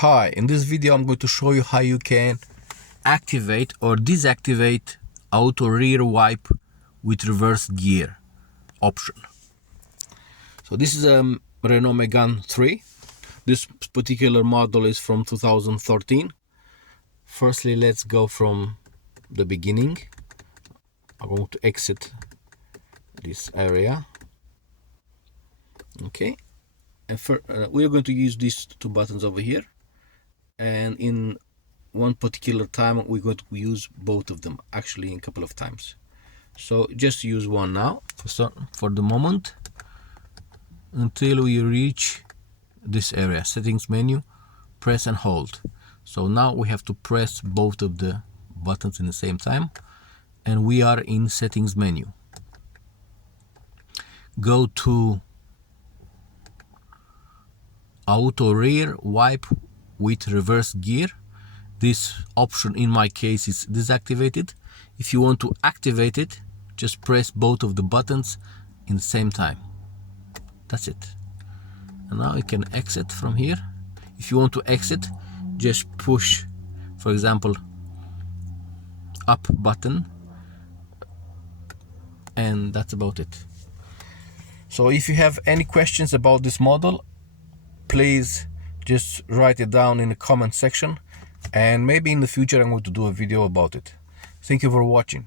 Hi, in this video I'm going to show you how you can activate or deactivate auto rear wipe with reverse gear option. So this is a Renault Megane 3. This particular model is from 2013. Firstly, let's go from the beginning. I'm going to exit this area. Okay, and we are going to use these two buttons over here, and in one particular time we're going to use both of them, actually in a couple of times. So just use one now for the moment until we reach this area, settings menu, press and hold. So now we have to press both of the buttons in the same time, and we are in settings menu. Go to auto rear wipe with reverse gear. This option in my case is deactivated. If you want to activate it, just press both of the buttons in the same time. That's it. And now you can exit from here. If you want to exit, just push, for example, up button, and that's about it. So if you have any questions about this model, please just write it down in the comment section, and maybe in the future I'm going to do a video about it. Thank you for watching.